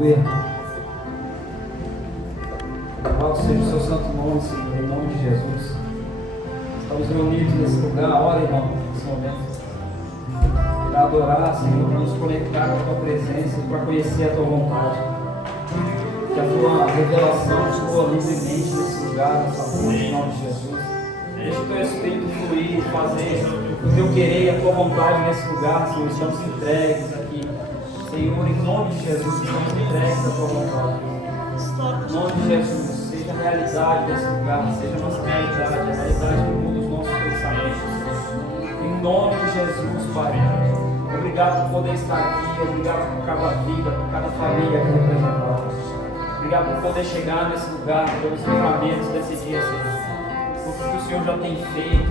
Aleluia. Louvado seja o seu santo nome, Senhor, em nome de Jesus. Estamos reunidos nesse lugar, ora, irmão, nesse momento, para adorar, Senhor, para nos conectar com a tua presença e para conhecer a tua vontade. Que a tua revelação flua livremente nesse lugar, nessa rua, em nome de Jesus. Deixa o teu Espírito fluir e fazer o teu querer e a tua vontade nesse lugar, Senhor. Estamos entregues aqui. Senhor, em nome de Jesus, estamos entregues à tua vontade. Em nome de Jesus, seja a realidade desse lugar, seja a nossa realidade, a realidade que muda os nossos pensamentos. Em nome de Jesus, Pai. Obrigado por poder estar aqui, obrigado por cada vida, por cada família aqui representada. Obrigado por poder chegar nesse lugar, pelos livramentos desse dia, Senhor. Por tudo que o Senhor já tem feito.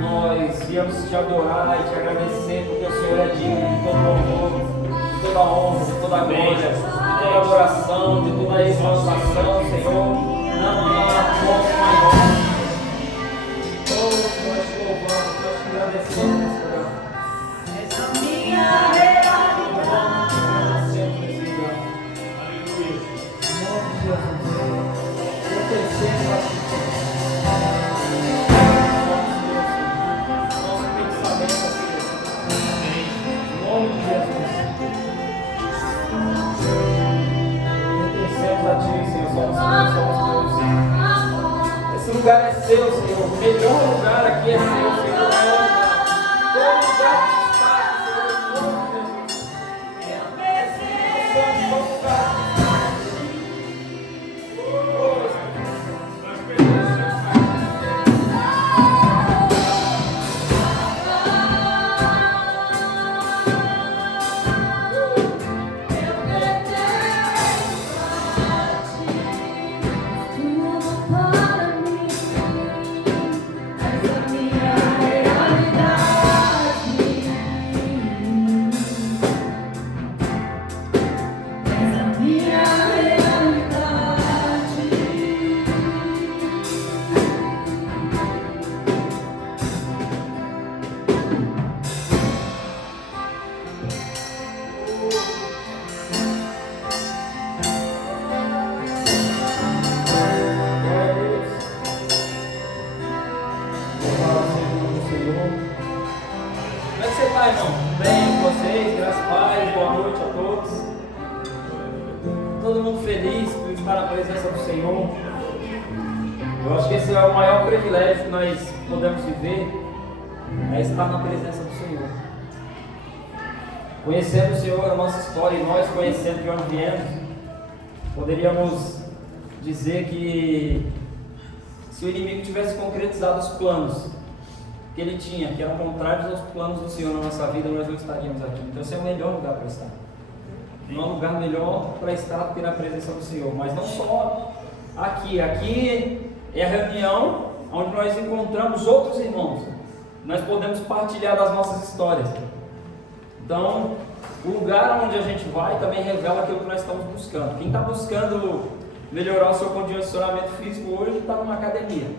Nós viemos te adorar e te agradecer, porque o Senhor é digno de todo louvor, de toda honra, de toda glória, de toda adoração, de toda exaltação, Senhor. Não há como maior. Oh, nós te louvamos, nós te agradecemos nesse lugar. Essa minha realidade. Aleluia. Em nome de Jesus. Pertencemos a ti. Nosso pensamento, Senhor. Em nome de Jesus. Pertencemos a ti, Senhor. Somos teus. Esse lugar é seu, Senhor. O melhor lugar aqui é seu, Senhor. O maior lugar. Todo lugar que está, Senhor, em nome de Jesus. Nós somos todo lugar. Todo mundo feliz por estar na presença do Senhor. Eu acho que esse é o maior privilégio que nós podemos viver, é estar na presença do Senhor. Conhecendo o Senhor, a nossa história, e nós conhecendo de onde viemos, poderíamos dizer que se o inimigo tivesse concretizado os planos que ele tinha, que eram contrários aos planos do Senhor na nossa vida, nós não estaríamos aqui. Então esse é o melhor lugar para estar. Não há lugar melhor para estar do que na presença do Senhor. Mas não só aqui. Aqui é a reunião onde nós encontramos outros irmãos. Nós podemos partilhar das nossas histórias. Então, o lugar onde a gente vai também revela aquilo que nós estamos buscando. Quem está buscando melhorar o seu condicionamento físico hoje está numa academia.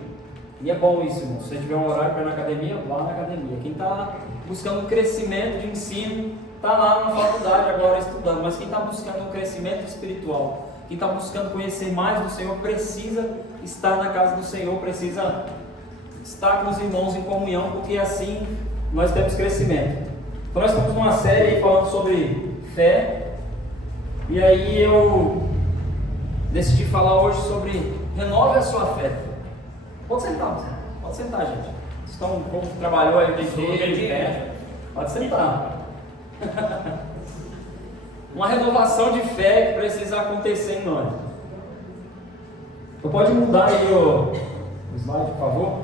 E é bom isso, irmão. Se você tiver um horário para ir na academia, vá na academia. Quem está buscando um crescimento de ensino, está lá na faculdade agora estudando. Mas quem está buscando um crescimento espiritual, quem está buscando conhecer mais do Senhor, precisa estar na casa do Senhor, precisa estar com os irmãos em comunhão, porque assim nós temos crescimento. Então nós estamos numa série aí falando sobre fé. E aí eu decidi falar hoje sobre renove a sua fé. Pode sentar, gente. Então, como trabalhou aí o dia inteiro, né? Pode sentar. Uma renovação de fé que precisa acontecer em nós. Então pode mudar aí o slide, por favor.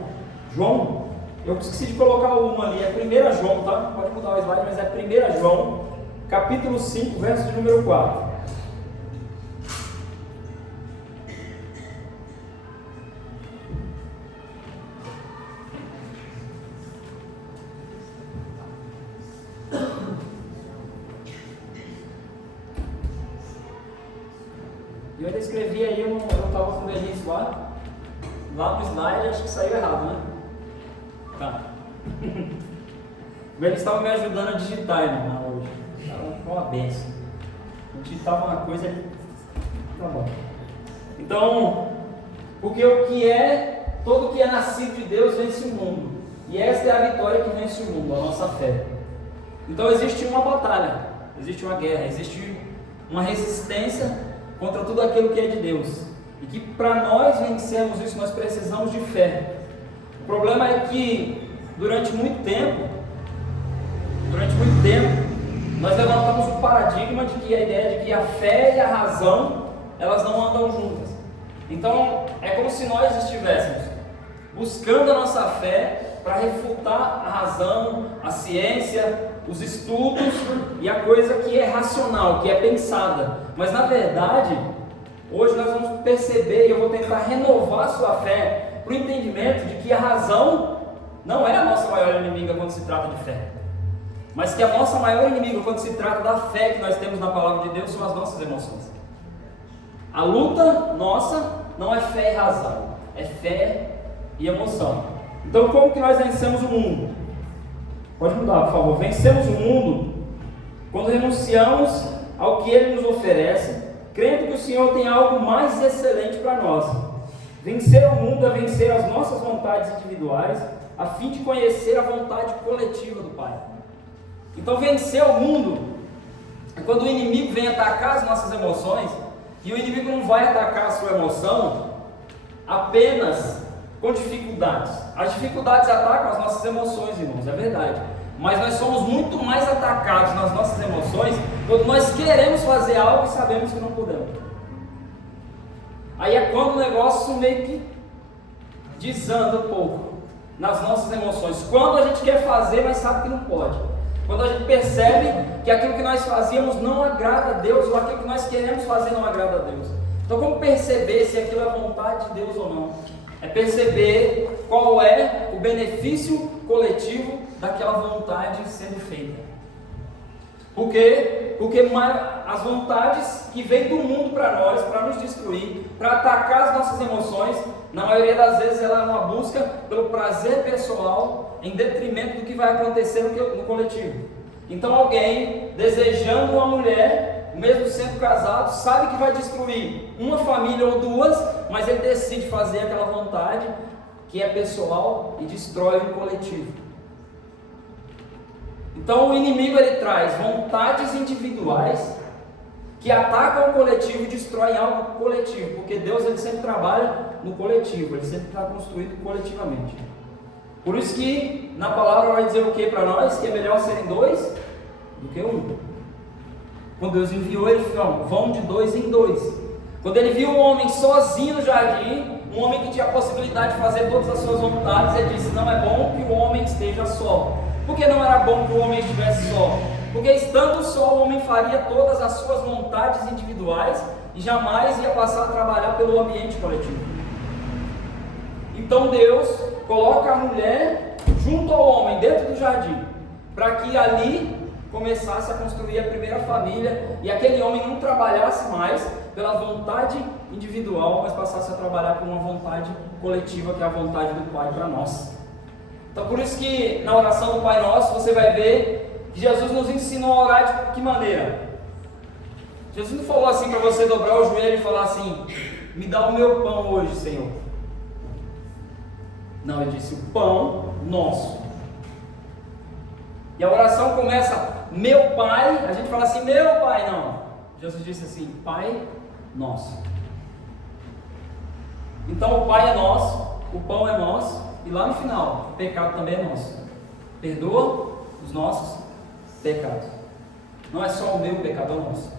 João, eu esqueci de colocar o 1 ali, é 1 João, tá? Pode mudar o slide, mas é 1 João, capítulo 5, verso de número 4. Eu ainda escrevi aí, eu não estava com o delício lá no slide, acho que saiu errado, né? Tá. Ele estava me ajudando a digitar, irmão, hoje. Estava com uma benção. digitava uma coisa ali. Tá bom. Então, porque o que é, todo que é nascido de Deus vence o mundo. E esta é a vitória que vence o mundo, a nossa fé. Então existe uma batalha, existe uma guerra, existe uma resistência contra tudo aquilo que é de Deus. E que para nós vencermos isso, nós precisamos de fé. O problema é que durante muito tempo, nós levantamos o paradigma de que a ideia de que a fé e a razão, elas não andam juntas. Então, é como se nós estivéssemos buscando a nossa fé para refutar a razão, a ciência, os estudos e a coisa que é racional, que é pensada. Mas na verdade, hoje nós vamos perceber, e eu vou tentar renovar a sua fé para o entendimento de que a razão não é a nossa maior inimiga quando se trata de fé, mas que a nossa maior inimiga quando se trata da fé que nós temos na palavra de Deus são as nossas emoções. A luta nossa não é fé e razão, é fé e emoção. Então, como que nós vencemos o mundo? Pode mudar, por favor. Vencemos o mundo quando renunciamos ao que Ele nos oferece, crendo que o Senhor tem algo mais excelente para nós. Vencer o mundo é vencer as nossas vontades individuais, a fim de conhecer a vontade coletiva do Pai. Então, vencer o mundo é quando o inimigo vem atacar as nossas emoções, e o inimigo não vai atacar a sua emoção apenas com dificuldades. As dificuldades atacam as nossas emoções, irmãos, é verdade. Mas nós somos muito mais atacados nas nossas emoções quando nós queremos fazer algo e sabemos que não podemos. Aí é quando o negócio meio que desanda um pouco nas nossas emoções. Quando a gente quer fazer, mas sabe que não pode. Quando a gente percebe que aquilo que nós fazíamos não agrada a Deus, ou aquilo que nós queremos fazer não agrada a Deus. Então, como perceber se aquilo é vontade de Deus ou não? É perceber qual é o benefício coletivo daquela vontade sendo feita. Por quê? Porque as vontades que vêm do mundo para nós, para nos destruir, para atacar as nossas emoções, na maioria das vezes ela é uma busca pelo prazer pessoal em detrimento do que vai acontecer no coletivo. Então alguém desejando uma mulher, mesmo sendo casado, sabe que vai destruir uma família ou duas, mas ele decide fazer aquela vontade que é pessoal e destrói o coletivo. Então o inimigo ele traz vontades individuais que atacam o coletivo e destroem algo coletivo, porque Deus ele sempre trabalha no coletivo, ele sempre está construído coletivamente. Por isso que na palavra vai dizer o que para nós? Que é melhor serem dois do que um. Quando Deus enviou, ele falou, vão de dois em dois. Quando ele viu um homem sozinho no jardim, um homem que tinha a possibilidade de fazer todas as suas vontades, ele disse, não é bom que o homem esteja só. Por que não era bom que o homem estivesse só? Porque estando só, o homem faria todas as suas vontades individuais e jamais ia passar a trabalhar pelo ambiente coletivo. Então Deus coloca a mulher junto ao homem, dentro do jardim, para que ali começasse a construir a primeira família e aquele homem não trabalhasse mais pela vontade individual, mas passasse a trabalhar por uma vontade coletiva, que é a vontade do Pai para nós. Então por isso que na oração do Pai Nosso você vai ver que Jesus nos ensinou a orar de que maneira? Jesus não falou assim para você dobrar o joelho e falar assim, me dá o meu pão hoje, Senhor. Não, ele disse, o pão nosso. E a oração começa, meu Pai, a gente fala assim, meu Pai, não. Jesus disse assim, Pai nosso. Então o Pai é nosso, o pão é nosso, e lá no final, o pecado também é nosso. Perdoa os nossos pecados. Não é só o meu pecado, é o nosso.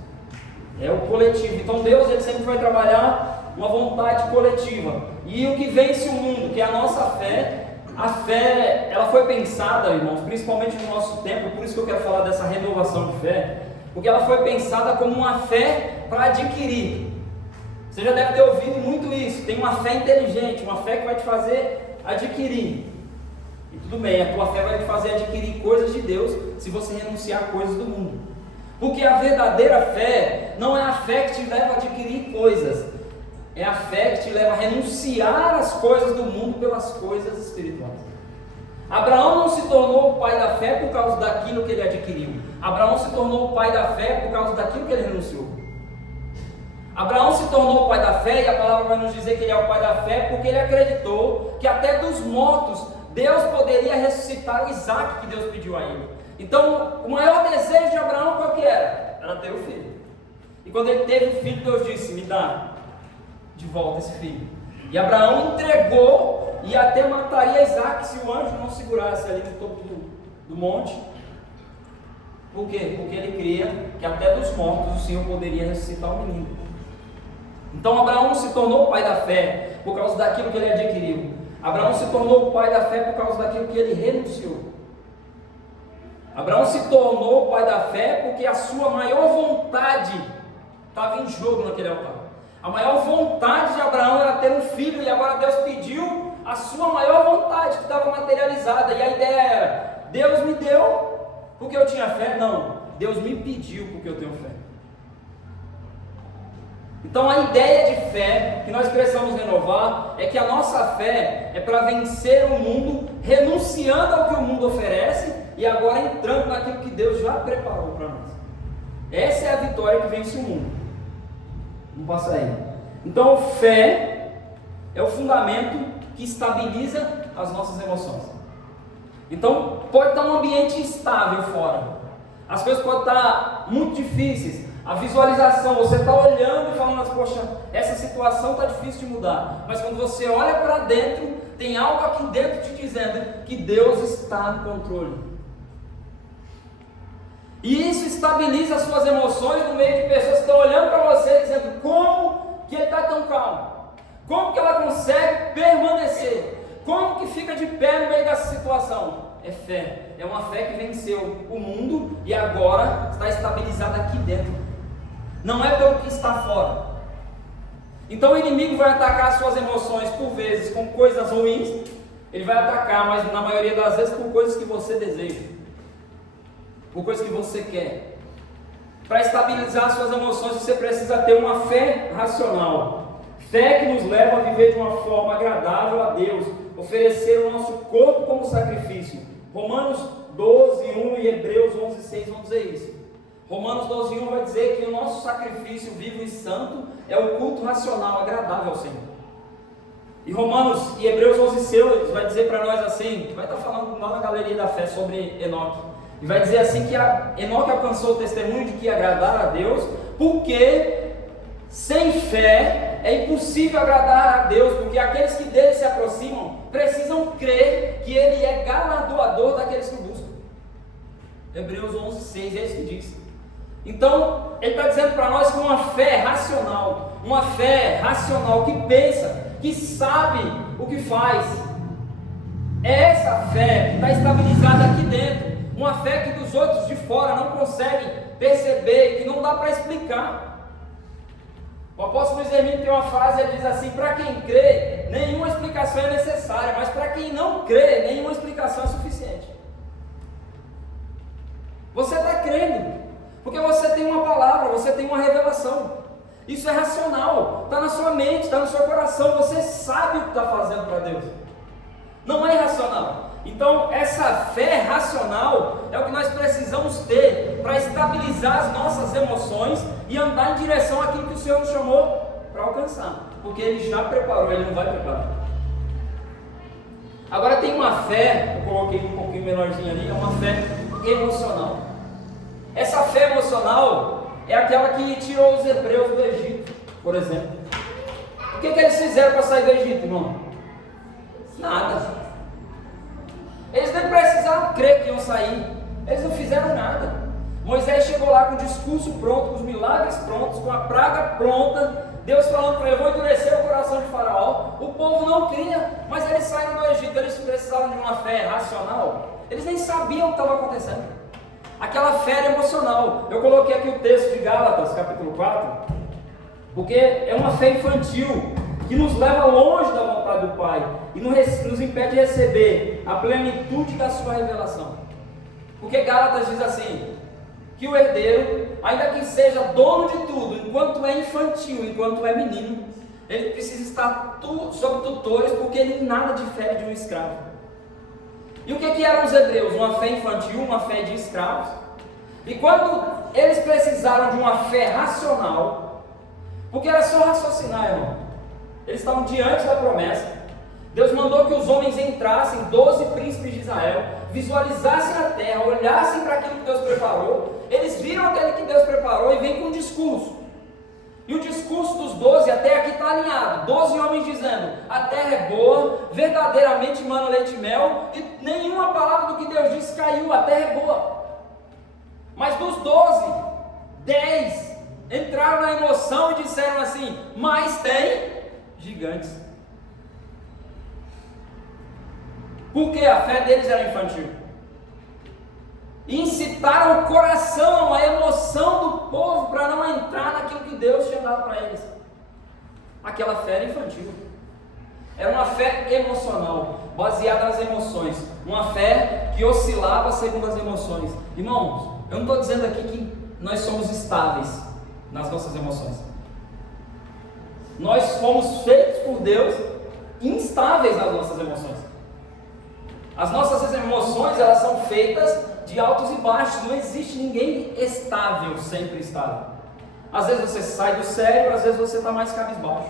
É o coletivo. Então Deus ele sempre vai trabalhar uma vontade coletiva. E o que vence o mundo, que é a nossa fé. A fé, ela foi pensada, irmãos, principalmente no nosso tempo, por isso que eu quero falar dessa renovação de fé, porque ela foi pensada como uma fé para adquirir. Você já deve ter ouvido muito isso, tem uma fé inteligente, uma fé que vai te fazer adquirir. E tudo bem, a tua fé vai te fazer adquirir coisas de Deus, se você renunciar a coisas do mundo. Porque a verdadeira fé não é a fé que te leva a adquirir coisas, é a fé que te leva a renunciar às coisas do mundo pelas coisas espirituais. Abraão não se tornou o pai da fé por causa daquilo que ele adquiriu. Abraão se tornou o pai da fé por causa daquilo que ele renunciou. Abraão se tornou o pai da fé, e a palavra vai nos dizer que ele é o pai da fé porque ele acreditou que até dos mortos Deus poderia ressuscitar o Isaac que Deus pediu a ele. Então, o maior desejo de Abraão qual que era? Era ter o filho. E quando ele teve o filho, Deus disse: me dá de volta esse filho. E Abraão entregou e até mataria Isaac se o anjo não segurasse ali no topo do monte. Por quê? Porque ele cria que até dos mortos o Senhor poderia ressuscitar o menino. Então Abraão se tornou o pai da fé por causa daquilo que ele adquiriu. Abraão se tornou o pai da fé por causa daquilo que ele renunciou. Abraão se tornou o pai da fé porque a sua maior vontade estava em jogo naquele altar. A maior vontade de Abraão era ter um filho, e agora Deus pediu a sua maior vontade, que estava materializada. E a ideia era: Deus me deu porque eu tinha fé? Não, Deus me pediu porque eu tenho fé. Então a ideia de fé que nós precisamos renovar é que a nossa fé é para vencer o mundo, renunciando ao que o mundo oferece e agora entrando naquilo que Deus já preparou para nós. Essa é a vitória que vence o mundo. Vamos passar aí. Então fé é o fundamento que estabiliza as nossas emoções. Então pode estar um ambiente instável fora, as coisas podem estar muito difíceis, a visualização, você está olhando e falando assim: poxa, essa situação está difícil de mudar, mas quando você olha para dentro, tem algo aqui dentro te dizendo que Deus está no controle. E isso estabiliza as suas emoções no meio de pessoas que estão olhando para você dizendo: como que ele está tão calmo? Como que ela consegue permanecer? Como que fica de pé no meio dessa situação? É fé, é uma fé que venceu o mundo e agora está estabilizada aqui dentro. Não é pelo que está fora. Então o inimigo vai atacar as suas emoções por vezes com coisas ruins. Ele vai atacar, mas na maioria das vezes por coisas que você deseja, por coisas que você quer. Para estabilizar as suas emoções, você precisa ter uma fé racional. Fé que nos leva a viver de uma forma agradável a Deus, oferecer o nosso corpo como sacrifício. Romanos 12:1 e Hebreus 11:6 vão dizer isso. Romanos 12:1 vai dizer que o nosso sacrifício vivo e santo é o culto racional, agradável ao Senhor. E Romanos e Hebreus 11:6 vai dizer para nós assim, vai estar falando lá na galeria da fé sobre Enoque, e vai dizer assim que Enoque alcançou o testemunho de que ia agradar a Deus, porque sem fé é impossível agradar a Deus, porque aqueles que dele se aproximam precisam crer que ele é galardoador daqueles que o buscam. Hebreus 11:6 é isso que diz. Então, ele está dizendo para nós que uma fé racional que pensa, que sabe o que faz, é essa fé que está estabilizada aqui dentro, uma fé que dos outros de fora não conseguem perceber, que não dá para explicar. O apóstolo Luiz Hermínio tem uma frase, ele diz assim: para quem crê, nenhuma explicação é necessária, mas para quem não crê, nenhuma explicação é suficiente. Você está crendo, porque você tem uma palavra, você tem uma revelação. Isso é racional, está na sua mente, está no seu coração, você sabe o que está fazendo para Deus. Não é irracional. Então essa fé racional é o que nós precisamos ter para estabilizar as nossas emoções e andar em direção àquilo que o Senhor nos chamou para alcançar, porque Ele já preparou, Ele não vai preparar. Agora tem uma fé, eu coloquei um pouquinho menorzinho ali, é uma fé emocional. Essa fé emocional é aquela que tirou os hebreus do Egito, por exemplo. O que eles fizeram para sair do Egito, irmão? Nada. Eles nem precisaram crer que iam sair, eles não fizeram nada. Moisés chegou lá com o discurso pronto, com os milagres prontos, com a praga pronta, Deus falando para ele: vou endurecer o coração de Faraó. O povo não cria, mas eles saíram do Egito. Eles precisavam de uma fé racional, eles nem sabiam o que estava acontecendo. Aquela fé era emocional. Eu coloquei aqui o texto de Gálatas, capítulo 4, porque é uma fé infantil, que nos leva longe da vontade do Pai e nos impede de receber a plenitude da sua revelação. Porque Gálatas diz assim, que o herdeiro, ainda que seja dono de tudo, enquanto é infantil, enquanto é menino, ele precisa estar sob tutores, porque ele nada difere de um escravo. E o que eram os hebreus? Uma fé infantil, uma fé de escravos. E quando eles precisaram de uma fé racional, porque era só raciocinar, irmão, eles estavam diante da promessa. Deus mandou que os homens entrassem, 12 príncipes de Israel, visualizassem a terra, olhassem para aquilo que Deus preparou. Eles viram aquele que Deus preparou e vem com um discurso. E o discurso dos 12 até aqui está alinhado. 12 homens dizendo: a terra é boa, verdadeiramente mana leite e mel, e nenhuma palavra do que Deus disse caiu, a terra é boa. Mas dos 12, 10 entraram na emoção e disseram assim: mas tem gigantes. Porque a fé deles era infantil. E incitaram o coração, a emoção do povo para não entrar naquilo que Deus tinha dado para eles. Aquela fé era infantil. Era uma fé emocional, baseada nas emoções. Uma fé que oscilava segundo as emoções. Irmãos, eu não estou dizendo aqui que nós somos estáveis nas nossas emoções. Nós fomos feitos por Deus instáveis nas nossas emoções. As nossas emoções, elas são feitas de altos e baixos. Não existe ninguém estável, sempre estável. Às vezes você sai do sério, às vezes você está mais cabisbaixo.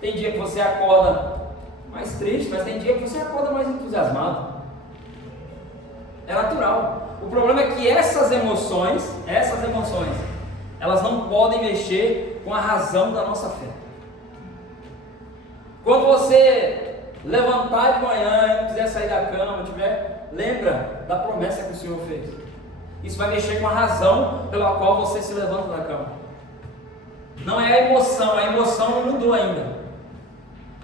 Tem dia que você acorda mais triste, mas tem dia que você acorda mais entusiasmado. É natural. O problema é que essas emoções, elas não podem mexer com a razão da nossa fé. Quando você levantar de manhã e não quiser sair da cama, lembra da promessa que o Senhor fez. Isso vai mexer com a razão pela qual você se levanta da cama. Não é a emoção não mudou ainda.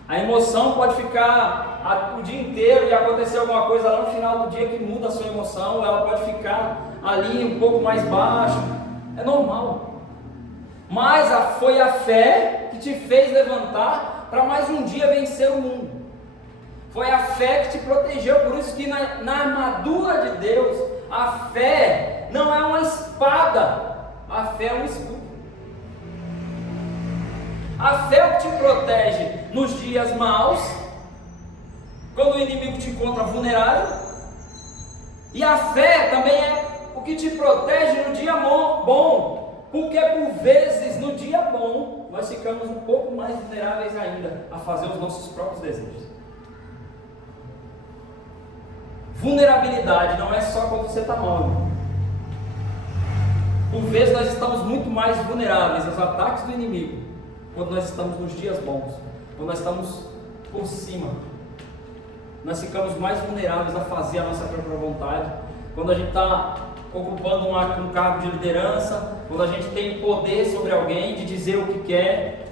A emoção pode ficar o dia inteiro e acontecer alguma coisa lá no final do dia que muda a sua emoção, ou ela pode ficar ali um pouco mais baixa. É normal. Mas foi a fé que te fez levantar para mais um dia vencer o mundo. Foi a fé que te protegeu. Por isso que na armadura de Deus, a fé não é uma espada, a fé é um escudo. A fé é o que te protege nos dias maus, quando o inimigo te encontra vulnerável. E a fé também é o que te protege no dia bom, porque por vezes no dia bom nós ficamos um pouco mais vulneráveis ainda a fazer os nossos próprios desejos. Vulnerabilidade não é só quando você está mal. Por vezes nós estamos muito mais vulneráveis aos ataques do inimigo quando nós estamos nos dias bons, quando nós estamos por cima. Nós ficamos mais vulneráveis a fazer a nossa própria vontade, quando a gente está ocupando um cargo de liderança, quando a gente tem poder sobre alguém, de dizer o que quer.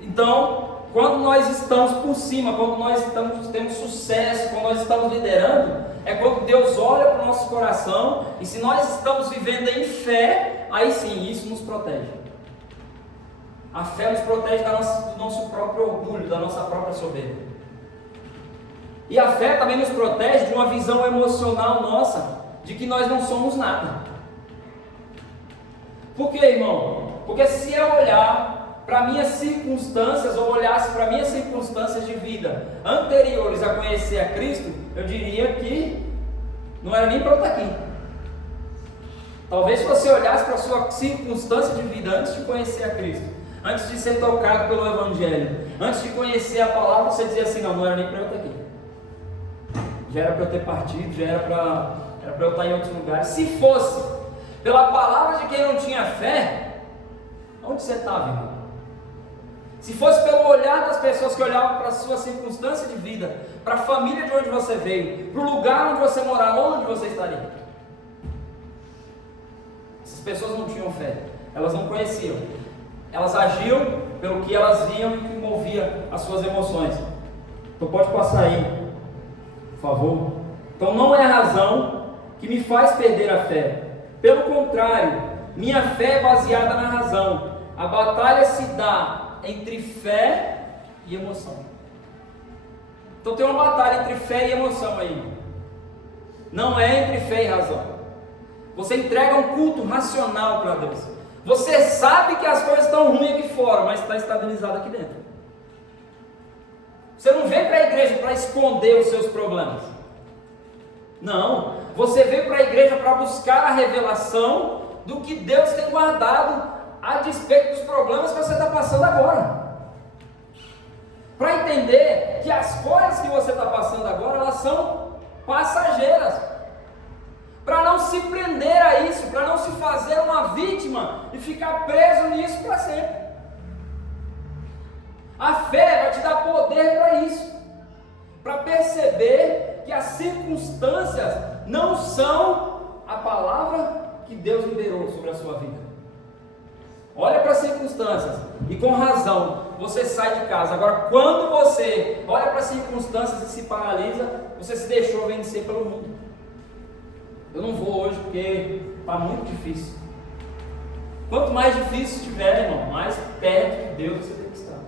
Então, quando nós estamos por cima, quando nós temos sucesso, quando nós estamos liderando, é quando Deus olha para o nosso coração, e se nós estamos vivendo em fé, aí sim, isso nos protege. A fé nos protege do nosso próprio orgulho, da nossa própria soberba. E a fé também nos protege de uma visão emocional nossa, de que nós não somos nada. Por quê, irmão? Porque se eu olhar para minhas circunstâncias, ou olhasse para minhas circunstâncias de vida anteriores a conhecer a Cristo, eu diria que não era nem para eu estar aqui. Talvez se você olhasse para a sua circunstância de vida antes de conhecer a Cristo, antes de ser tocado pelo Evangelho, antes de conhecer a palavra, você dizia assim: não era nem para eu estar aqui. Já era para eu ter partido, já era para eu estar em outros lugares. Se fosse pela palavra de quem não tinha fé, onde você estava, irmão? Se fosse pelo olhar das pessoas que olhavam para a sua circunstância de vida, para a família de onde você veio, para o lugar onde você morava, onde você estaria? Essas pessoas não tinham fé, elas não conheciam, elas agiam pelo que elas viam e que movia as suas emoções. Então pode passar aí, por favor. Então não é a razão que me faz perder a fé, pelo contrário, minha fé é baseada na razão. A batalha se dá entre fé e emoção. Então tem uma batalha entre fé e emoção aí. Não é entre fé e razão. Você entrega um culto racional para Deus. Você sabe que as coisas estão ruins aqui fora, mas está estabilizado aqui dentro. Você não vem para a igreja para esconder os seus problemas. Não, você veio para a igreja para buscar a revelação do que Deus tem guardado a despeito dos problemas que você está passando agora. Para entender que as coisas que você está passando agora, elas são passageiras. Para não se prender a isso, para não se fazer uma vítima e ficar preso nisso para sempre. A fé vai te dar poder para isso, para perceber que as circunstâncias não são a palavra que Deus liberou sobre a sua vida. Olha para as circunstâncias e com razão você sai de casa. Agora, quando você olha para as circunstâncias e se paralisa, você se deixou vencer pelo mundo. Eu não vou hoje porque está muito difícil. Quanto mais difícil estiver, irmão, mais perto de Deus você tem que estar.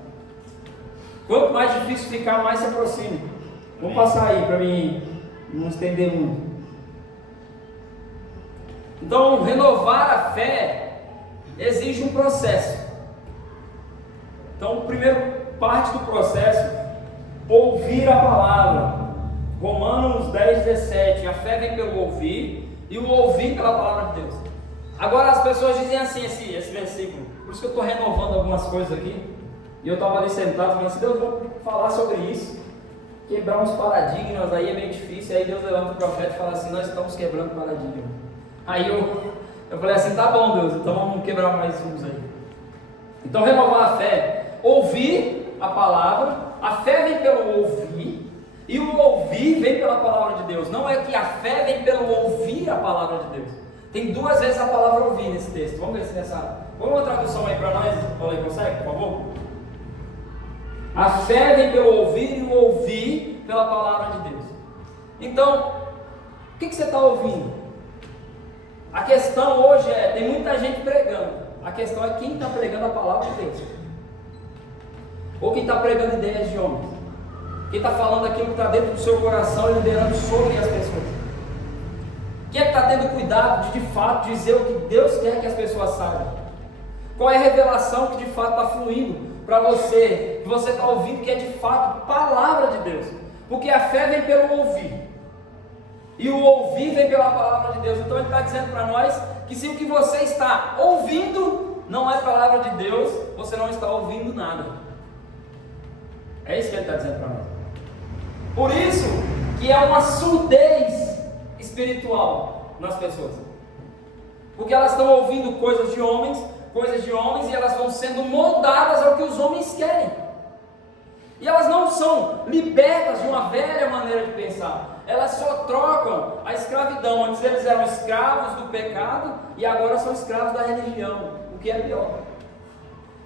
Quanto mais difícil ficar, mais se aproxime. Vamos passar aí para mim não estender muito. Então, renovar a fé exige um processo. Então, a primeira parte do processo, ouvir a palavra. Romanos 10:17, a fé vem pelo ouvir, e o ouvir pela palavra de Deus. Agora as pessoas dizem assim, esse versículo, por isso que eu estou renovando algumas coisas aqui, e eu estava ali sentado, falando assim, Deus, vou falar sobre isso, quebrar uns paradigmas, aí é bem difícil, aí Deus levanta o profeta e fala assim, nós estamos quebrando paradigma. Aí eu falei assim, tá bom Deus, então vamos quebrar mais uns aí. Então renovar a fé, ouvir a palavra, a fé vem pelo ouvir, e o ouvir vem pela palavra de Deus. Não é que a fé vem pelo ouvir a palavra de Deus. Tem duas vezes a palavra ouvir nesse texto. Vamos ver se nessa... Põe uma tradução aí para nós. Olha aí, consegue, por favor? A fé vem pelo ouvir e o ouvir pela palavra de Deus. Então, o que você está ouvindo? A questão hoje é, tem muita gente pregando. A questão é quem está pregando a palavra de Deus. Ou quem está pregando ideias de homens. Quem está falando aquilo que está dentro do seu coração e liderando sobre as pessoas. Quem é que está tendo cuidado de fato dizer o que Deus quer que as pessoas saibam? Qual é a revelação que de fato está fluindo para você, que você está ouvindo, que é de fato palavra de Deus? Porque a fé vem pelo ouvir, e o ouvir vem pela palavra de Deus. Então ele está dizendo para nós que se o que você está ouvindo não é palavra de Deus, você não está ouvindo nada. É isso que ele está dizendo para nós. Por isso que é uma surdez espiritual nas pessoas, porque elas estão ouvindo coisas de homens, e elas vão sendo moldadas ao que os homens querem, e elas não são libertas de uma velha maneira de pensar, elas só trocam a escravidão. Antes eles eram escravos do pecado e agora são escravos da religião, o que é pior,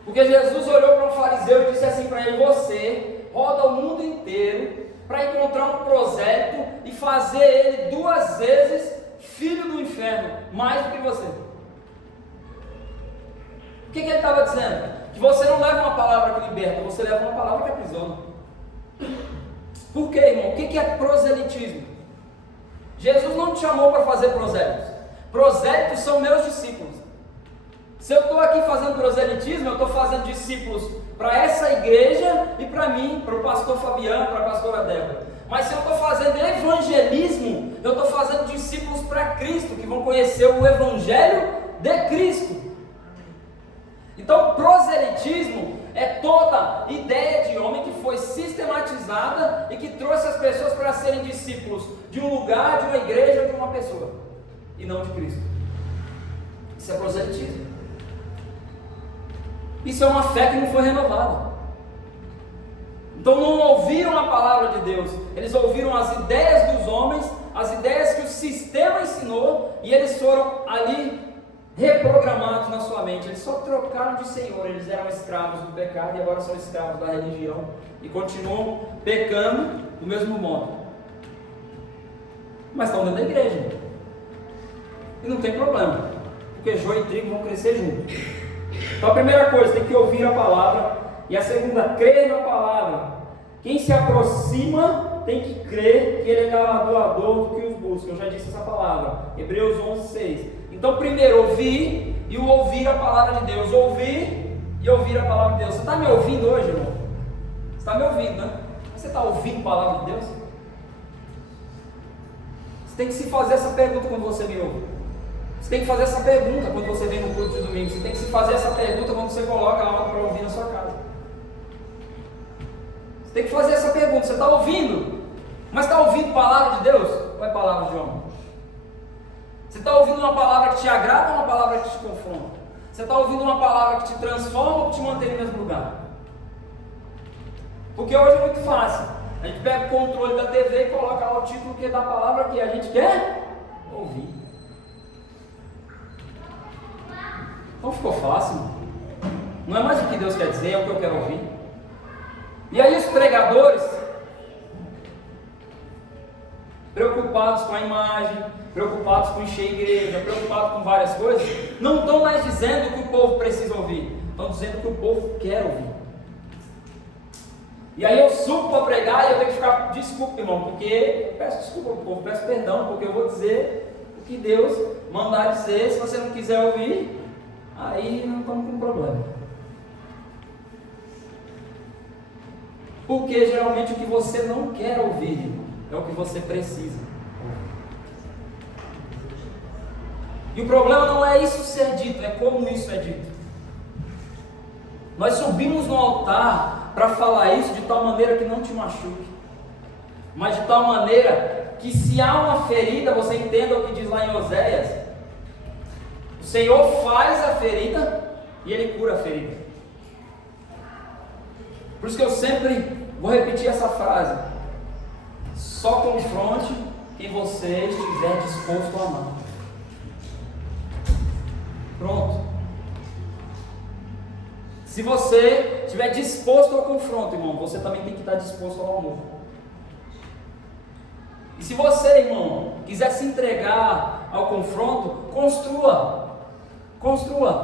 porque Jesus olhou para um fariseu e disse assim para ele: você roda o mundo inteiro para encontrar um prosélito e fazer ele 2 vezes filho do inferno, mais do que você. O que ele estava dizendo? Que você não leva uma palavra que liberta, você leva uma palavra que aprisiona. Por quê, irmão? O que é proselitismo? Jesus não te chamou para fazer prosélitos. Prosélitos são meus discípulos. Se eu estou aqui fazendo proselitismo, eu estou fazendo discípulos para essa igreja e para mim, para o pastor Fabiano, para a pastora Débora. Mas se eu estou fazendo evangelismo, eu estou fazendo discípulos para Cristo, que vão conhecer o evangelho de Cristo. Então, proselitismo é toda ideia de homem que foi sistematizada e que trouxe as pessoas para serem discípulos de um lugar, de uma igreja ou de uma pessoa, e não de Cristo. Isso é proselitismo. Isso é uma fé que não foi renovada. Então não ouviram a palavra de Deus, eles ouviram as ideias dos homens, as ideias que o sistema ensinou, e eles foram ali reprogramados na sua mente. Eles só trocaram de Senhor, eles eram escravos do pecado e agora são escravos da religião e continuam pecando do mesmo modo, mas estão dentro da igreja e não tem problema, porque joio e trigo vão crescer juntos. Então a primeira coisa, tem que ouvir a palavra, e a segunda, crer na palavra. Quem se aproxima tem que crer que ele é galardoador do que os busca. Eu já disse essa palavra, Hebreus 11:6. Então primeiro, ouvir e o ouvir a palavra de Deus. Ouvir e ouvir a palavra de Deus. Você está me ouvindo hoje, irmão? Você está me ouvindo, né? Você está ouvindo a palavra de Deus? Você Você tem que se fazer essa pergunta quando você me ouve. Você tem que fazer essa pergunta quando você vem no culto de domingo. Você tem que se fazer essa pergunta quando você coloca algo para ouvir na sua casa. Você tem que fazer essa pergunta. Você está ouvindo? Mas está ouvindo palavra de Deus ou é palavra de homem? Você está ouvindo uma palavra que te agrada ou uma palavra que te confronta? Você está ouvindo uma palavra que te transforma ou que te mantém no mesmo lugar? Porque hoje é muito fácil. A gente pega o controle da TV e coloca lá o título da palavra que a gente quer ouvir. Então ficou fácil. Não é mais o que Deus quer dizer, é o que eu quero ouvir. E aí os pregadores, preocupados com a imagem, preocupados com encher a igreja, preocupados com várias coisas, não estão mais dizendo o que o povo precisa ouvir, estão dizendo o que o povo quer ouvir. E aí eu subo para pregar e eu tenho que ficar, desculpa, irmão, porque eu peço desculpa ao povo, peço perdão, porque eu vou dizer o que Deus mandar dizer. Se você não quiser ouvir, aí não estamos com problema. Porque geralmente o que você não quer ouvir é o que você precisa. E o problema não é isso ser dito, é como isso é dito. Nós subimos no altar para falar isso de tal maneira que não te machuque, mas de tal maneira que se há uma ferida, você entenda o que diz lá em Oséias. O Senhor faz a ferida e Ele cura a ferida. Por isso que eu sempre vou repetir essa frase: só confronte quem você estiver disposto a amar. Pronto. Se você estiver disposto ao confronto, irmão, você também tem que estar disposto ao amor. E se você, irmão, quiser se entregar ao confronto, construa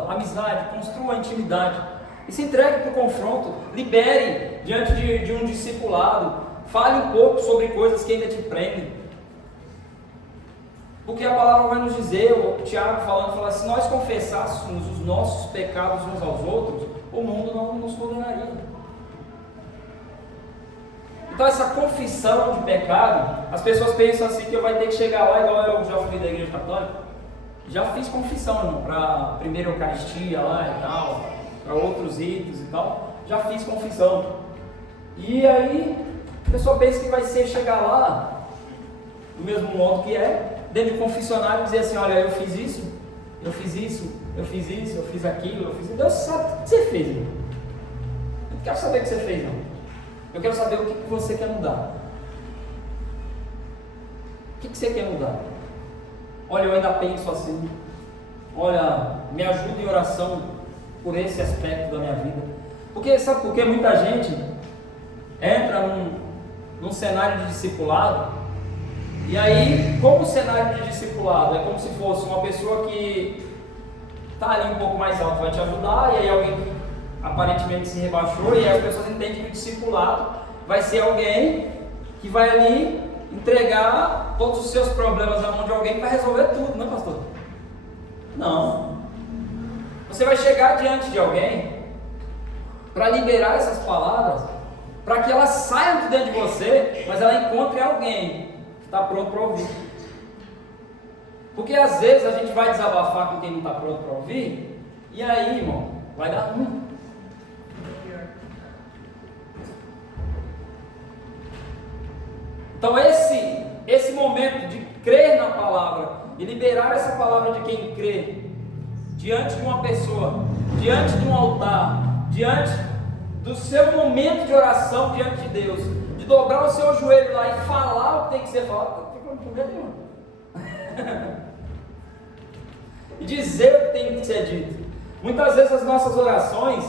amizade, construa intimidade. E se entregue para o confronto, libere diante de um discipulado, fale um pouco sobre coisas que ainda te prendem. Porque a palavra vai nos dizer, o Tiago fala, se nós confessássemos os nossos pecados uns aos outros, o mundo não nos condenaria. Então essa confissão de pecado, as pessoas pensam assim que eu vai ter que chegar lá, igual eu já fui da igreja católica, já fiz confissão para a primeira Eucaristia lá e tal, para outros ritos e tal, já fiz confissão. E aí a pessoa pensa que vai ser chegar lá, do mesmo modo que é, dentro do confessionário e dizer assim: olha, eu fiz isso, eu fiz isso, eu fiz isso, eu fiz aquilo, eu fiz isso. Deus sabe o que você fez, irmão. Eu não quero saber o que você fez, não. Eu quero saber o que você quer mudar. O que você quer mudar? Olha, eu ainda penso assim. Olha, me ajuda em oração por esse aspecto da minha vida. Porque, sabe por que muita gente entra num cenário de discipulado? E aí, como o cenário de discipulado é como se fosse uma pessoa que está ali um pouco mais alto, vai te ajudar, e aí alguém que aparentemente se rebaixou, e aí as pessoas entendem que o discipulado vai ser alguém que vai ali entregar todos os seus problemas na mão de alguém que vai resolver tudo, não é, pastor? Não. Você vai chegar diante de alguém para liberar essas palavras, para que elas saiam de dentro de você, mas ela encontre alguém está pronto para ouvir. Porque às vezes a gente vai desabafar com quem não está pronto para ouvir, e aí, irmão, vai dar ruim. Então esse momento de crer na palavra e liberar essa palavra de quem crê diante de uma pessoa, diante de um altar, diante do seu momento de oração diante de Deus, de dobrar o seu joelho lá e falar o que tem que ser falado, fica com medo nenhum. E dizer o que tem que ser dito. Muitas vezes as nossas orações,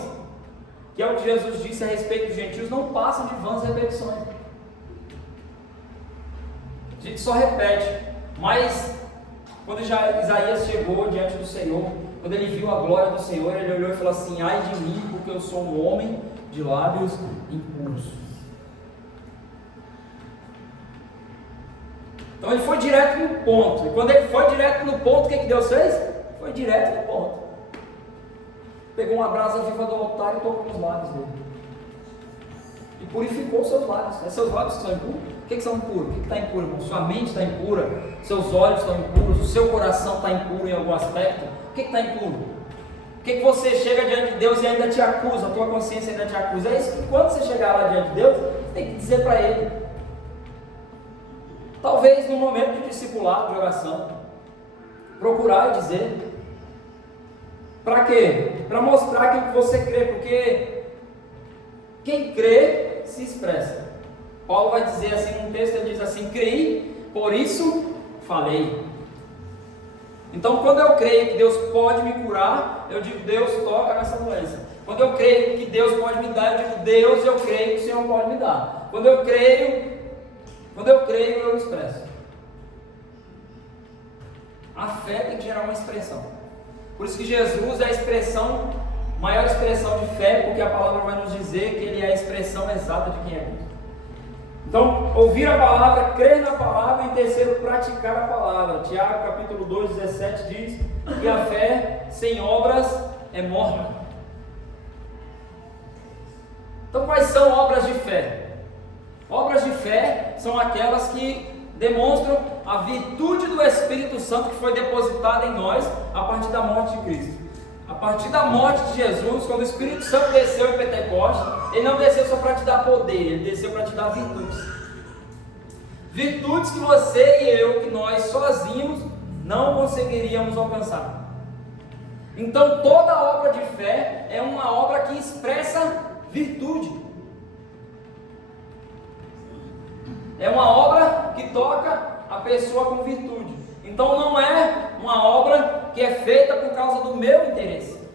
que é o que Jesus disse a respeito dos gentios, não passam de vãs repetições. A gente só repete, mas quando Isaías chegou diante do Senhor, quando ele viu a glória do Senhor, ele olhou e falou assim: ai de mim, porque eu sou um homem de lábios impuros. Então ele foi direto no ponto, e quando ele foi direto no ponto, o que Deus fez? Foi direto no ponto. Pegou uma brasa viva do altar e tocou nos lábios dele. e purificou seus lábios. É seus lábios que são impuros? O que são impuros? O que está impuro, irmão? Sua mente está impura, seus olhos estão impuros, o seu coração está impuro em algum aspecto. O que está impuro? O que você chega diante de Deus e ainda te acusa, a tua consciência ainda te acusa? É isso que quando você chegar lá diante de Deus, você tem que dizer para Ele. Talvez no momento de discipulado, de oração, procurar e dizer. Para quê? Para mostrar aquilo que você crê, porque quem crê se expressa. Paulo vai dizer assim num texto, ele diz assim: criei, por isso falei. Então, quando eu creio que Deus pode me curar, eu digo: Deus, toca nessa doença. Quando eu creio que Deus pode me dar, eu digo: Deus, eu creio que o Senhor pode me dar. Quando eu creio, eu expresso. A fé tem que gerar uma expressão. Por isso que Jesus é a expressão, maior expressão de fé, porque a palavra vai nos dizer que Ele é a expressão exata de quem é Deus. Então, ouvir a palavra, crer na palavra, e em terceiro, praticar a palavra. Tiago capítulo 2, 17 diz que a fé sem obras é morta. Então, quais são obras de fé? Obras de fé são aquelas que demonstram a virtude do Espírito Santo que foi depositada em nós a partir da morte de Cristo. A partir da morte de Jesus, quando o Espírito Santo desceu em Pentecostes, Ele não desceu só para te dar poder, Ele desceu para te dar virtudes. Virtudes que você e eu, que nós sozinhos não conseguiríamos alcançar. Então toda obra de fé é uma obra que expressa virtude. É uma obra que toca a pessoa com virtude. Então não é uma obra que é feita por causa do meu interesse.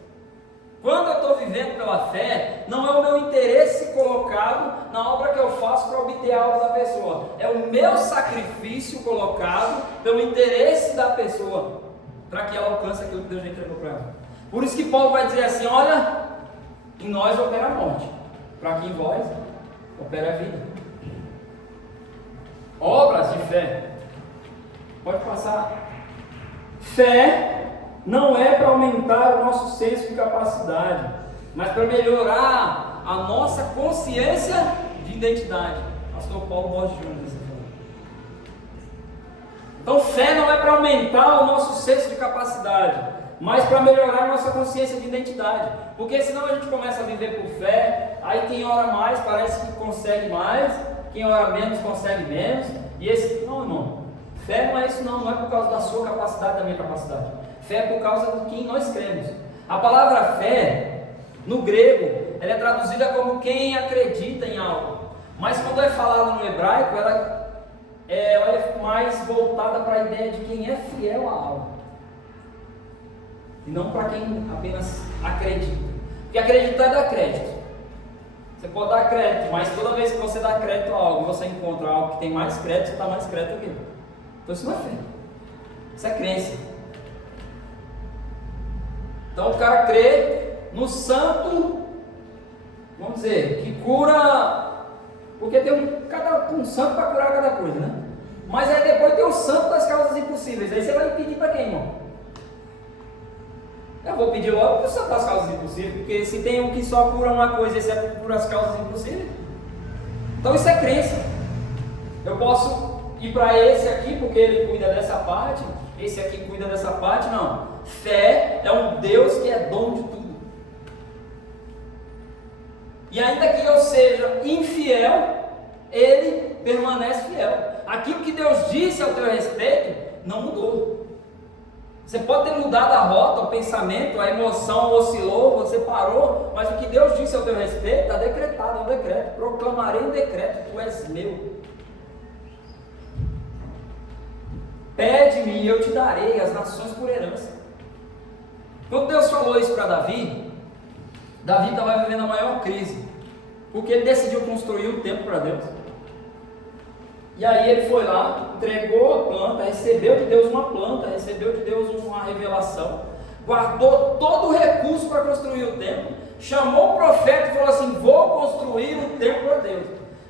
Quando eu estou vivendo pela fé, não é o meu interesse colocado na obra que eu faço para obter algo da pessoa. É o meu sacrifício colocado pelo interesse da pessoa, para que ela alcance aquilo que Deus já entregou para ela. Por isso que Paulo vai dizer assim: olha, em nós opera a morte, para que em vós opera a vida. Obras de fé. Pode passar. Fé não é para aumentar o nosso senso de capacidade, mas para melhorar a nossa consciência de identidade. Pastor Paulo Borges Júnior disse assim. Então, fé não é para aumentar o nosso senso de capacidade, mas para melhorar a nossa consciência de identidade. Porque senão a gente começa a viver por fé, aí quem ora mais parece que consegue mais, quem ora menos consegue menos. E esse, não, irmão, fé não é isso não é por causa da sua capacidade, da minha capacidade. Fé é por causa de quem nós cremos. A palavra fé, no grego, ela é traduzida como quem acredita em algo. Mas quando é falada no hebraico, ela é mais voltada para a ideia de quem é fiel a algo. E não para quem apenas acredita. Porque acreditar é dar crédito. Você pode dar crédito, mas toda vez que você dá crédito a algo, você encontra algo que tem mais crédito, você dá mais crédito aqui. Então isso não é fé. Isso é crença. Então o cara crê no santo, vamos dizer, que cura, porque tem um santo para curar cada coisa, né? Mas aí depois tem o santo das causas impossíveis. Aí você vai pedir para quem, irmão? Eu vou pedir logo para o santo das causas impossíveis, porque se tem um que só cura uma coisa e esse é cura as causas impossíveis, então isso é crença. Eu posso ir para esse aqui porque ele cuida dessa parte, esse aqui cuida dessa parte, não. Fé é um Deus que é dono de tudo. E ainda que eu seja infiel, Ele permanece fiel. Aquilo que Deus disse ao teu respeito não mudou. Você pode ter mudado a rota, o pensamento, a emoção oscilou, você parou, mas o que Deus disse ao teu respeito está decretado, é um decreto. Proclamarei um decreto, tu és meu. Pede-me e eu te darei as nações por herança. Quando Deus falou isso para Davi, Davi estava vivendo a maior crise, porque ele decidiu construir um templo para Deus. E aí ele foi lá, entregou a planta, recebeu de Deus uma planta, recebeu de Deus uma revelação, guardou todo o recurso para construir o templo, chamou o profeta e falou assim: vou construir um templo a Deus.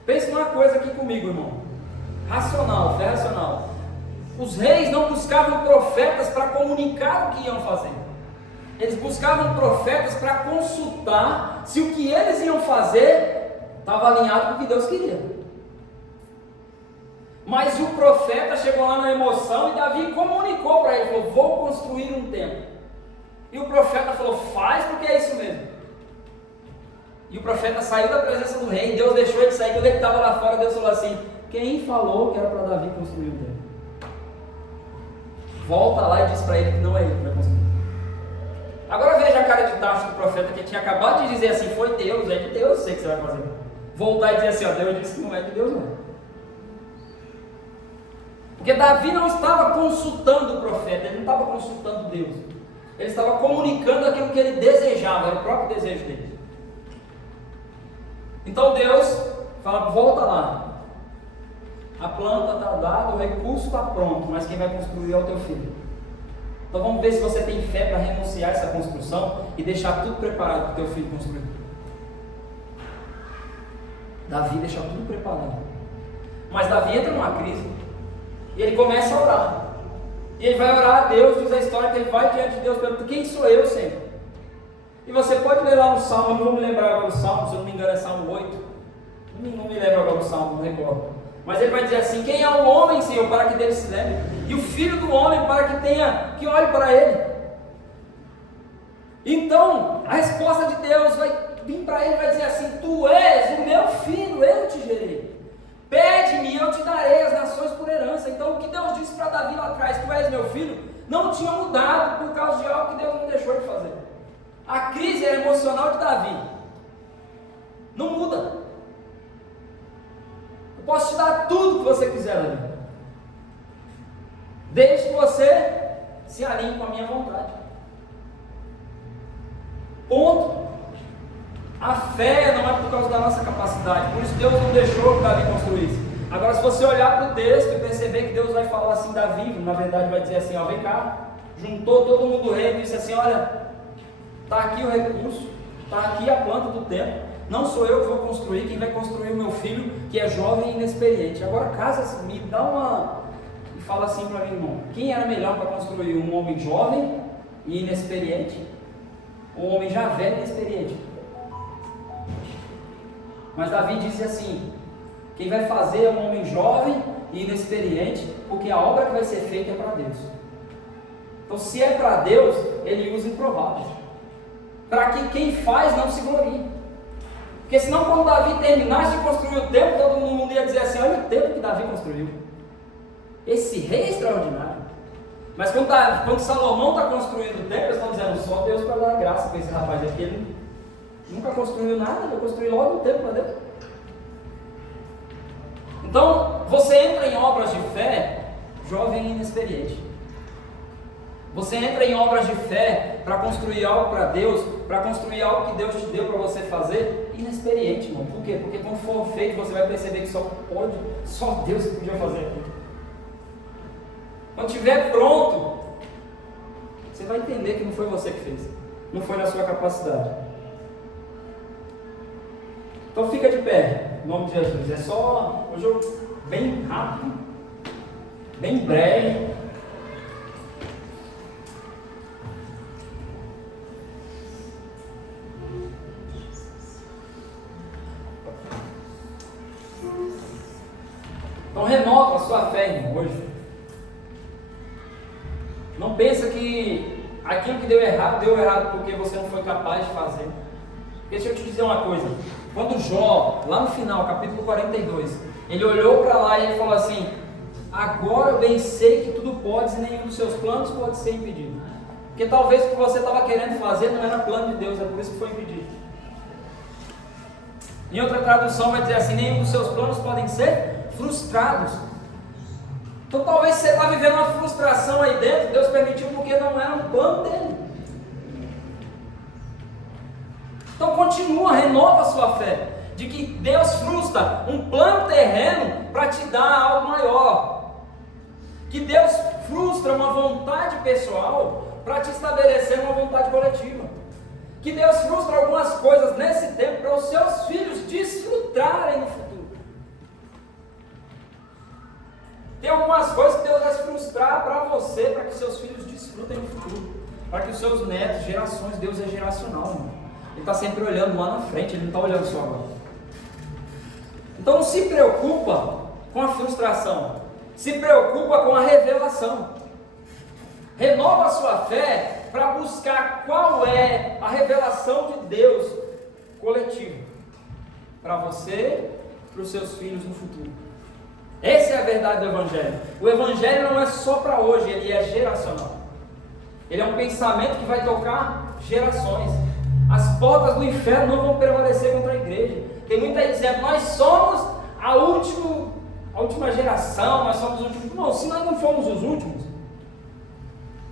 Pense numa coisa aqui comigo, irmão. Racional, fé racional. Os reis não buscavam profetas para comunicar o que iam fazer. Eles buscavam profetas para consultar se o que eles iam fazer estava alinhado com o que Deus queria. Mas o profeta chegou lá na emoção e Davi comunicou para ele, falou, vou construir um templo. E o profeta falou, faz porque é isso mesmo. E o profeta saiu da presença do rei, Deus deixou ele sair. Quando ele estava lá fora, Deus falou assim, quem falou que era para Davi construir um templo? Volta lá e diz para ele que não é ele que vai construir. Agora veja a cara de tacho do profeta que tinha acabado de dizer assim, foi Deus, é de Deus, sei que você vai fazer. Voltar e dizer assim, ó, Deus disse que não é de Deus não. Porque Davi não estava consultando o profeta, ele não estava consultando Deus. Ele estava comunicando aquilo que ele desejava, era o próprio desejo dele. Então Deus fala, volta lá. A planta está dada, o recurso está pronto, mas quem vai construir é o teu filho. Então vamos ver se você tem fé para renunciar a essa construção e deixar tudo preparado para o teu filho construir. Davi deixa tudo preparado. Mas Davi entra numa crise. E ele começa a orar. E ele vai orar a Deus, diz a história que ele vai diante de Deus, pergunta, quem sou eu, Senhor? E você pode ler lá no Salmo, eu não vou me lembrar agora do Salmo, se eu não me engano é Salmo 8. Não me lembro agora do Salmo, não recordo. Mas ele vai dizer assim, quem é o homem, Senhor, para que dele se lembre? E o filho do homem para que olhe para ele. Então, a resposta de Deus vai vir para ele e vai dizer assim, tu és o meu filho, eu te gerei. Pede-me e eu te darei as nações por herança. Então o que Deus disse para Davi lá atrás, tu és meu filho, não tinha mudado por causa de algo que Deus não deixou de fazer. A crise era emocional de Davi. Não muda. Eu posso te dar tudo que você quiser, Davi, desde que você se alinhe com a minha vontade. Ponto. A fé não é por causa da nossa capacidade, por isso Deus não deixou que Davi construísse. Agora, se você olhar para o texto e perceber que Deus vai falar assim, Davi, na verdade vai dizer assim, ó, vem cá, juntou todo mundo do reino e disse assim, olha, está aqui o recurso, está aqui a planta do templo, não sou eu que vou construir, quem vai construir o meu filho, que é jovem e inexperiente. Agora, casa, me dá uma... e fala assim para mim, irmão, quem era melhor para construir, um homem jovem e inexperiente, ou um homem já velho e inexperiente? Mas Davi disse assim, quem vai fazer é um homem jovem e inexperiente, porque a obra que vai ser feita é para Deus. Então se é para Deus, ele usa improváveis, para que quem faz não se glorie. Porque senão quando Davi terminasse de construir o templo, todo mundo ia dizer assim, olha o templo que Davi construiu, esse rei é extraordinário. Mas quando Salomão está construindo o templo, eles estão dizendo, só Deus para dar graça para esse rapaz aqui, ele nunca construiu nada, vai construir logo um templo para Deus. Então, você entra em obras de fé, jovem e inexperiente. Você entra em obras de fé para construir algo para Deus, para construir algo que Deus te deu para você fazer, inexperiente, irmão. Por quê? Porque quando for feito, você vai perceber que só Deus que podia fazer aquilo. Quando estiver pronto, você vai entender que não foi você que fez, não foi na sua capacidade. Então fica de pé, em nome de Jesus. É só um jogo bem rápido, bem breve. Então renova a sua fé, irmão, hoje. Não pensa que aquilo que deu errado porque você não foi capaz de fazer. Porque deixa eu te dizer uma coisa. Quando Jó, lá no final, capítulo 42, ele olhou para lá e ele falou assim, agora eu bem sei que tudo pode e nenhum dos seus planos pode ser impedido. Porque talvez o que você estava querendo fazer não era plano de Deus, é por isso que foi impedido. Em outra tradução vai dizer assim, nenhum dos seus planos podem ser frustrados. Então talvez você está vivendo uma frustração aí dentro, Deus permitiu porque não era um plano dele. Então continua, renova a sua fé, de que Deus frustra um plano terreno para te dar algo maior. Que Deus frustra uma vontade pessoal para te estabelecer uma vontade coletiva. Que Deus frustra algumas coisas nesse tempo para os seus filhos desfrutarem no futuro. Tem algumas coisas que Deus vai se frustrar para você, para que seus filhos desfrutem no futuro, para que os seus netos, gerações, Deus é geracional, irmão. Ele está sempre olhando lá na frente, ele não está olhando só agora. Então não se preocupa com a frustração, se preocupa com a revelação. Renova a sua fé para buscar qual é a revelação de Deus coletiva para você, para os seus filhos no futuro. Essa é a verdade do Evangelho. O Evangelho não é só para hoje, ele é geracional. Ele é um pensamento que vai tocar gerações. As portas do inferno não vão prevalecer contra a igreja. Tem muita gente dizendo, nós somos a última geração, nós somos os últimos. Não, se nós não formos os últimos,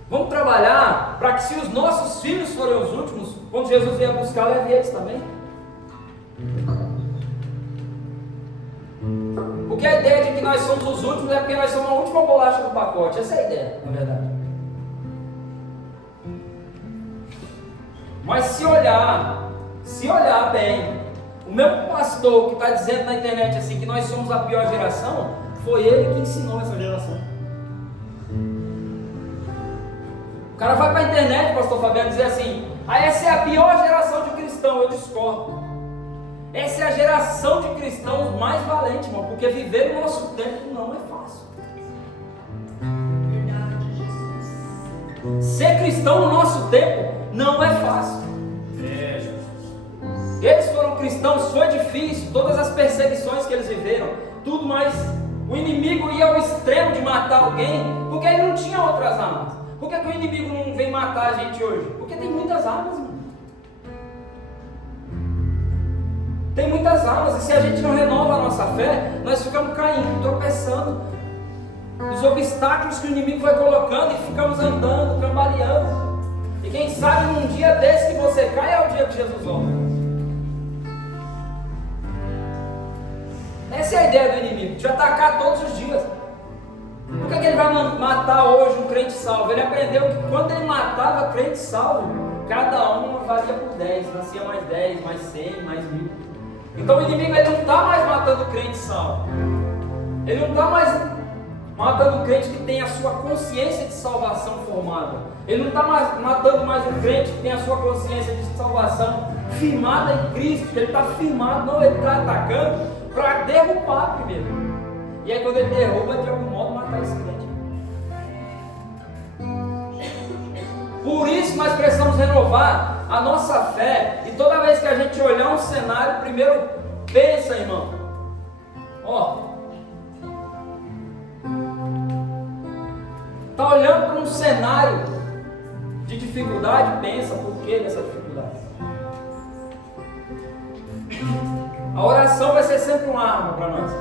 vamos trabalhar para que se os nossos filhos forem os últimos, quando Jesus vier buscar, leve eles também. Porque a ideia de que nós somos os últimos é porque nós somos a última bolacha do pacote. Essa é a ideia, na verdade. Mas se olhar bem, o mesmo pastor que está dizendo na internet assim que nós somos a pior geração, foi ele que ensinou essa geração. O cara vai para a internet, pastor Fabiano, dizer assim, essa é a pior geração de cristão. Eu discordo. Essa é a geração de cristãos mais valente, irmão, porque viver no nosso tempo não é fácil. Ser cristão no nosso tempo não é fácil. Eles foram cristãos, foi difícil, todas as perseguições que eles viveram, tudo, mas o inimigo ia ao extremo de matar alguém, porque ele não tinha outras armas. Por que o inimigo não vem matar a gente hoje? Porque tem muitas armas, irmão. Tem muitas armas, e se a gente não renova a nossa fé, nós ficamos caindo, tropeçando nos obstáculos que o inimigo vai colocando e ficamos andando, cambaleando. E quem sabe num dia desse que você cai é o dia que Jesus volta. Essa é a ideia do inimigo, te atacar todos os dias. Por que ele vai matar hoje um crente salvo? Ele aprendeu que quando ele matava crente salvo, cada um valia por 10, nascia mais 10, mais 100, mais 1000. Então o inimigo ele não está mais matando o crente salvo. Ele não está mais matando o crente que tem a sua consciência de salvação formada. Ele não está matando mais o crente que tem a sua consciência de salvação firmada em Cristo. Ele está firmado, não, ele está atacando para derrubar primeiro. E aí quando ele derruba, de algum modo matar esse crente. Por isso nós precisamos renovar a nossa fé. E toda vez que a gente olhar um cenário, primeiro pensa, irmão. Está olhando para um cenário de dificuldade, pensa por que dessa dificuldade. A oração vai ser sempre uma arma para nós.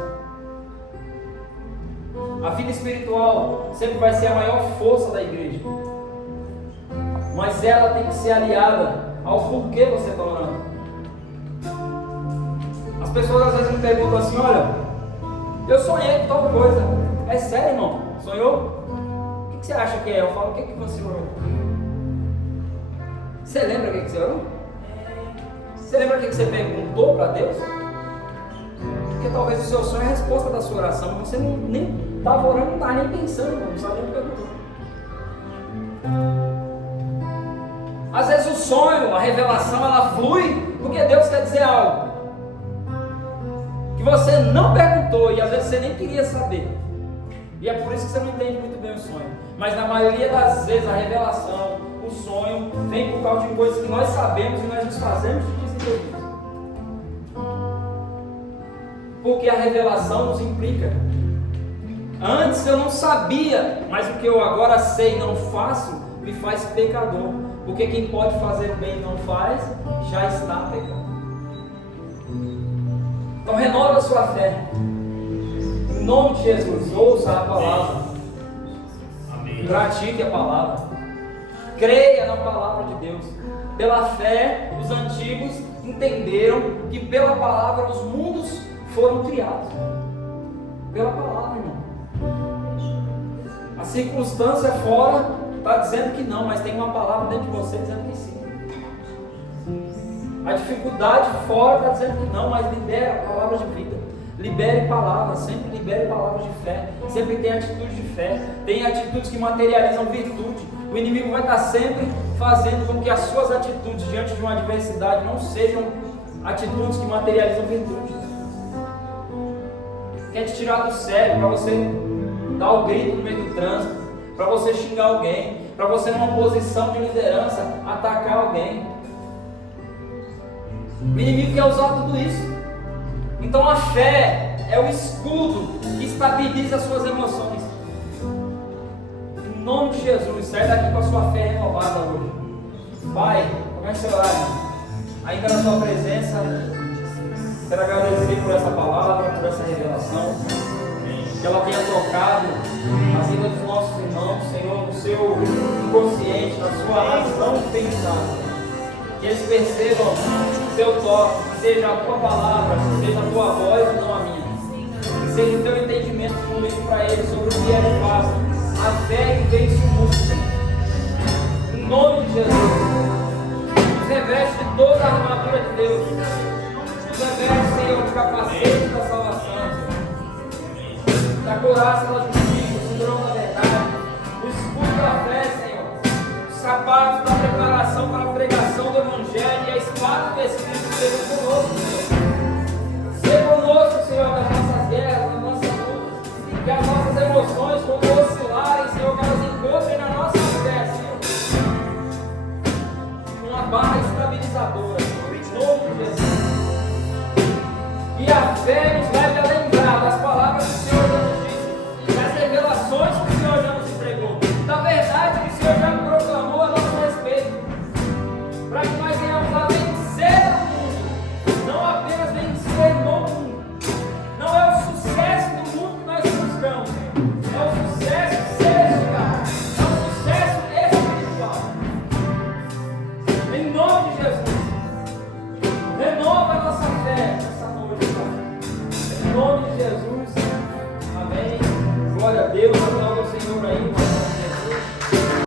A vida espiritual sempre vai ser a maior força da igreja. Mas ela tem que ser aliada ao porquê você está orando. As pessoas às vezes me perguntam assim, olha, eu sonhei com tal coisa. É sério, irmão? Sonhou? O que você acha que é? Eu falo, o que você orou? Você lembra o que você orou? Você lembra o que você perguntou para Deus? Porque talvez o seu sonho é a resposta da sua oração, mas você nem estava orando, não estava nem pensando, não sabe nem o que perguntou. Às vezes o sonho, a revelação, ela flui porque Deus quer dizer algo que você não perguntou e às vezes você nem queria saber. E é por isso que você não entende muito bem o sonho. Mas na maioria das vezes a revelação, o sonho, vem por causa de coisas que nós sabemos e nós nos fazemos de desentendidos. Porque a revelação nos implica. Antes eu não sabia, mas o que eu agora sei e não faço, me faz pecador. Porque quem pode fazer o bem e não faz, já está pecando. Então renova a sua fé. Em nome de Jesus, ouça a palavra. Amém. Pratique a palavra. Creia na palavra de Deus. Pela fé, os antigos entenderam que pela palavra os mundos foram criados. Pela palavra, irmão. A circunstância fora está dizendo que não, mas tem uma palavra dentro de você dizendo que sim. A dificuldade fora está dizendo que não, mas libera palavras de vida. Libere palavras, sempre libere palavras de fé. Sempre tem atitudes de fé. Tem atitudes que materializam virtude. O inimigo vai estar sempre fazendo com que as suas atitudes diante de uma adversidade não sejam atitudes que materializam virtude. quer te tirar do sério, para você dar o grito no meio do trânsito, para você xingar alguém, para você numa posição de liderança atacar alguém. O inimigo quer usar tudo isso. Então a fé é o escudo que estabiliza as suas emoções. Em nome de Jesus, sai daqui com a sua fé renovada hoje. Pai, comece a orar. Ainda na sua presença, quero agradecer por essa palavra, por essa revelação, que ela tenha tocado a vida dos nossos irmãos, Senhor, no seu inconsciente, na sua razão de pensar. Que eles percebam o teu toque, que seja a tua palavra, que seja a tua voz e não a minha. Que seja o teu entendimento fluindo para eles sobre o que é de fato a fé que vence o mundo, Senhor. Em nome de Jesus, nos reveste de toda a armadura de Deus. Nos reveste, Senhor, de capacete da salvação, Senhor. Da couraça da justiça, do cinturão da verdade, do escudo da fé, Senhor. Os sapatos da preparação para a pregação do Evangelho e a espada do Espírito seja conosco, Senhor. Seja conosco, Senhor, nas nossas guerras, nas nossas lutas. Que as nossas emoções, quando oscilarem, Senhor, que elas encontrem na nossa fé, Senhor, uma barra estabilizadora, Senhor, em nome de Jesus. Que a fé nos leve